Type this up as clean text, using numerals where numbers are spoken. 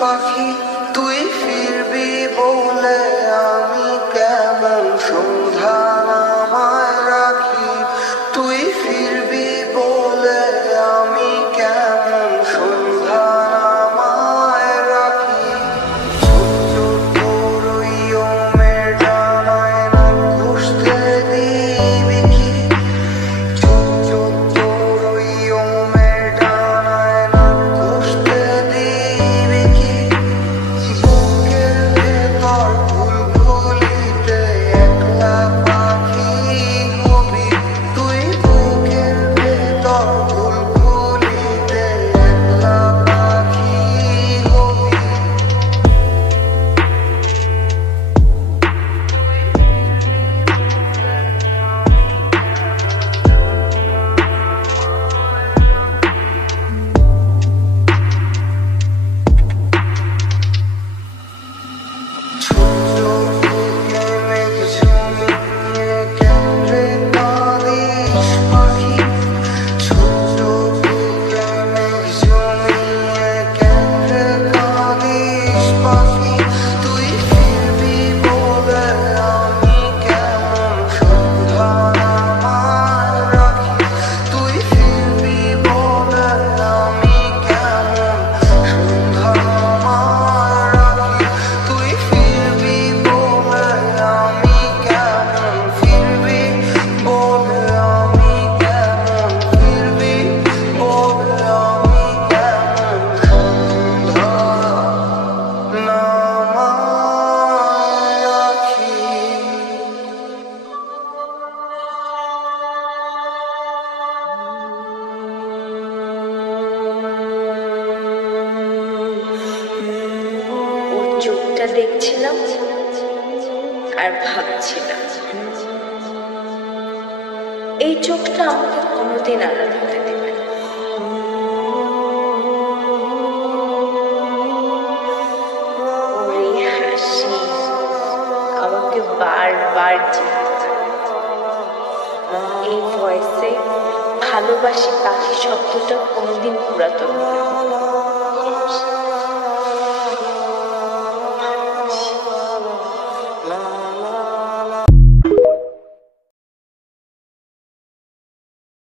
পাখি তুই ফিরবি বলে আমি কেমন সন্ধ্যা নামায় রাখি, তুই ফিরবি বলে আমি কেমন সন্ধ্যা নামায় রাখি। ছোট তোর ওই ওমের ডানায় না ঘুষতে দিবি কি, ছোট তোর ওই ওমের ডানায় না ঘুষতে দিবি কি। বুকের ভেতর বুলবুলিতে একলা পাখি হবি, তুই বুকের ভেতর বুলবুলিতে একলা পাখি হবি। ছোট বুকে মেঘ জমিয়ে কেমনে কাঁদিস পাখি, ছোট বুকে মেঘ জমিয়ে কেমনে কাঁদিস পাখি। তুই ফিরবি বলে আমি কেমন সন্ধ্যা নামায় রাখি, তুই ফিরবি বলে আমি কেমন সন্ধ্যা নামায় রাখি, তুই ফিরবি বলে আমি কেমন, ফিরবি বলে আমি কেমন, ফিরবি বলে আমি কেমন সন্ধ্যা নামায় রাখি। ওর চোখটা দেখছিলাম আর ভাবছিলাম, এই চোখটা আমাকে কোনোদিন আলাদা হতে দেবে না। ওর এই হাসি আমাকে বারবার চিনতে পারে। এই ভয়েসে ভালোবাসি পাখি শব্দটা কোনোদিন পুরাতন হবে না।